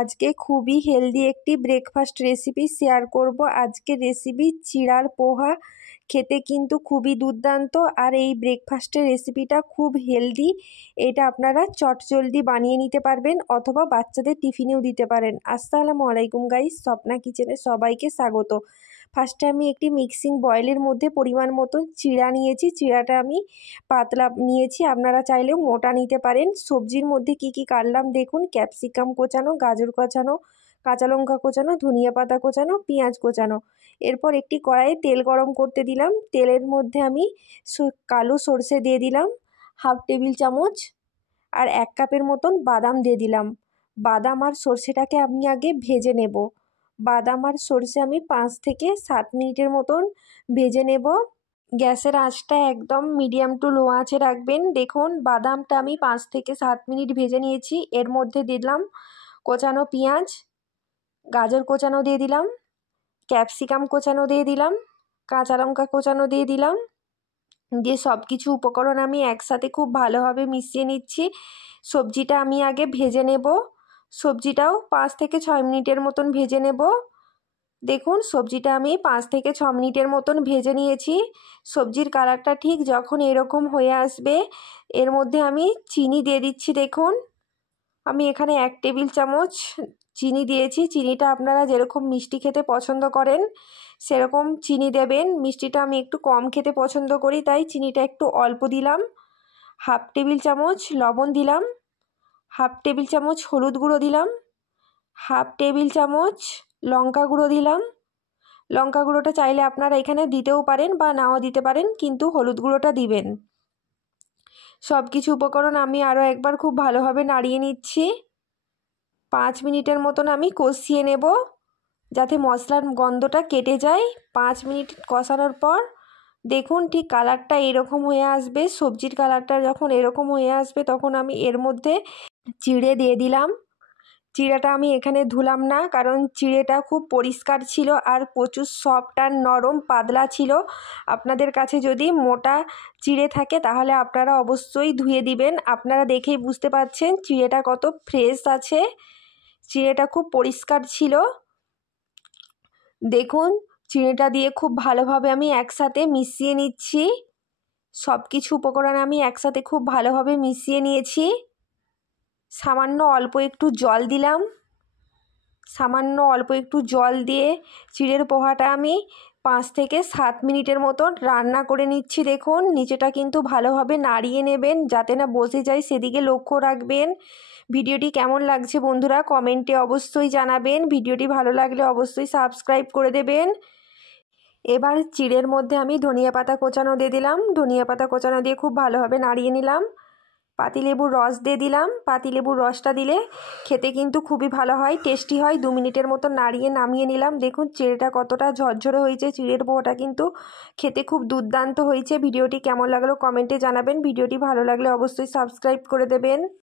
আজকে খুবই হেলদি একটি ব্রেকফাস্ট রেসিপি শেয়ার করব। আজকের রেসিপি চিড়ার পোহা, খেতে কিন্তু খুবই দুর্দান্ত। আর এই ব্রেকফাস্টের রেসিপিটা খুব হেলদি। এটা আপনারা চটজলদি বানিয়ে নিতে পারবেন অথবা বাচ্চাদের টিফিনেও দিতে পারেন। আসসালামু আলাইকুম গাইস, স্বপ্না কিচেনে সবাইকে স্বাগত। ফার্স্টে আমি একটি মিক্সিং বয়েলের মধ্যে পরিমাণ মতো চিড়া নিয়েছি। চিড়াটা আমি পাতলা নিয়েছি, আপনারা চাইলেও মোটা নিতে পারেন। সবজির মধ্যে কি কি কাটলাম দেখুন: ক্যাপসিকাম কোচানো, গাজর কোচানো, কাঁচা লঙ্কা কোচানো, ধনিয়া পাতা কোচানো, পেঁয়াজ কোচানো। এরপর একটি কড়াইয়ে তেল গরম করতে দিলাম। তেলের মধ্যে আমি কালো সর্ষে দিয়ে দিলাম 1/2 টেবিল চামচ, আর 1 কাপের মতন বাদাম দিয়ে দিলাম। বাদাম আর সর্ষেটাকে আমি আগে ভেজে নেব। বাদাম আর সর্ষে আমি 5 থেকে 7 মিনিটের মতন ভেজে নেব। গ্যাসের আঁচটা একদম মিডিয়াম টু লো আঁচে রাখবেন। দেখুন বাদামটা আমি 5 থেকে 7 মিনিট ভেজে নিয়েছি। এর মধ্যে দিলাম কোচানো পেঁয়াজ, গাজর কোচানো দিয়ে দিলাম, ক্যাপসিকাম কোচানো দিয়ে দিলাম, কাঁচা লঙ্কা কোচানো দিয়ে দিলাম। দিয়ে সব কিছু উপকরণ আমি একসাথে খুব ভালোভাবে মিশিয়ে নিচ্ছি। সবজিটা আমি আগে ভেজে নেব। সবজিটাও 5 থেকে 6 মিনিটের মতন ভেজে নেব। দেখুন সবজিটা আমি 5 থেকে 6 মিনিটের মতন ভেজে নিয়েছি। সবজির কালারটা ঠিক যখন এরকম হয়ে আসবে, এর মধ্যে আমি চিনি দিয়ে দিচ্ছি। দেখুন আমি এখানে 1 টেবিল চামচ চিনি দিয়েছি। চিনিটা আপনারা যেরকম মিষ্টি খেতে পছন্দ করেন সেরকম চিনি দেবেন। মিষ্টিটা আমি একটু কম খেতে পছন্দ করি, তাই চিনিটা একটু অল্প দিলাম। 1/2 টেবিল চামচ লবণ দিলাম, 1/2 টেবিল চামচ হলুদ গুঁড়ো দিলাম, 1/2 টেবিল চামচ লঙ্কা গুঁড়ো দিলাম। লঙ্কা গুঁড়োটা চাইলে আপনারা এখানে দিতেও পারেন বা নাও দিতে পারেন, কিন্তু হলুদ গুঁড়োটা দিবেন। সব কিছু উপকরণ আমি আরও একবার খুব ভালোভাবে নাড়িয়ে নিচ্ছি। 5 মিনিটের মতন আমি কষিয়ে নেব যাতে মশলার গন্ধটা কেটে যায়। 5 মিনিট কষানোর পর দেখুন ঠিক কালারটা এরকম হয়ে আসবে। সবজির কালারটা যখন এরকম হয়ে আসবে তখন আমি এর মধ্যে চিড়ে দিয়ে দিলাম। চিড়েটা আমি এখানে ধুলাম না, কারণ চিড়েটা খুব পরিষ্কার ছিল আর প্রচুর সফট আর নরম পাতলা ছিল। আপনাদের কাছে যদি মোটা চিড়ে থাকে তাহলে আপনারা অবশ্যই ধুয়ে দিবেন। আপনারা দেখেই বুঝতে পারছেন চিড়েটা কত ফ্রেশ আছে। চিড়েটা খুব পরিষ্কার ছিল। দেখুন চিড়েটা দিয়ে খুব ভালোভাবে আমি একসাথে মিশিয়ে নিচ্ছি। সব কিছু উপকরণ আমি একসাথে খুব ভালোভাবে মিশিয়ে নিয়েছি। সামান্য অল্প একটু জল দিলাম। সামান্য অল্প একটু জল দিয়ে চিড়ের পোহাটা আমি 5 থেকে 7 মিনিটের মতন রান্না করে নিচ্ছি। দেখুন নিচেটা কিন্তু ভালোভাবে নাড়িয়ে নেবেন যাতে না বসে যায়, সেদিকে লক্ষ্য রাখবেন। ভিডিওটি কেমন লাগছে বন্ধুরা কমেন্টে অবশ্যই জানাবেন। ভিডিওটি ভালো লাগলে অবশ্যই সাবস্ক্রাইব করে দেবেন। এবার চিড়ের মধ্যে আমি ধনিয়া পাতা কোচানো দিয়ে দিলাম। ধনিয়া পাতা কোচানো দিয়ে খুব ভালোভাবে নাড়িয়ে নিলাম। পাতিলেবুর রস দিয়ে দিলাম। পাতিলেবুর রসটা দিলে খেতে কিন্তু খুবই ভালো হয়, টেস্টি হয়। 2 মিনিটের মতো নাড়িয়ে নামিয়ে নিলাম। দেখুন চিড়েটা কতটা ঝরঝরে হয়েছে। চিড়ের পোহাটা কিন্তু খেতে খুব দুর্দান্ত হয়েছে। ভিডিওটি কেমন লাগলো কমেন্টে জানাবেন। ভিডিওটি ভালো লাগলে অবশ্যই সাবস্ক্রাইব করে দেবেন।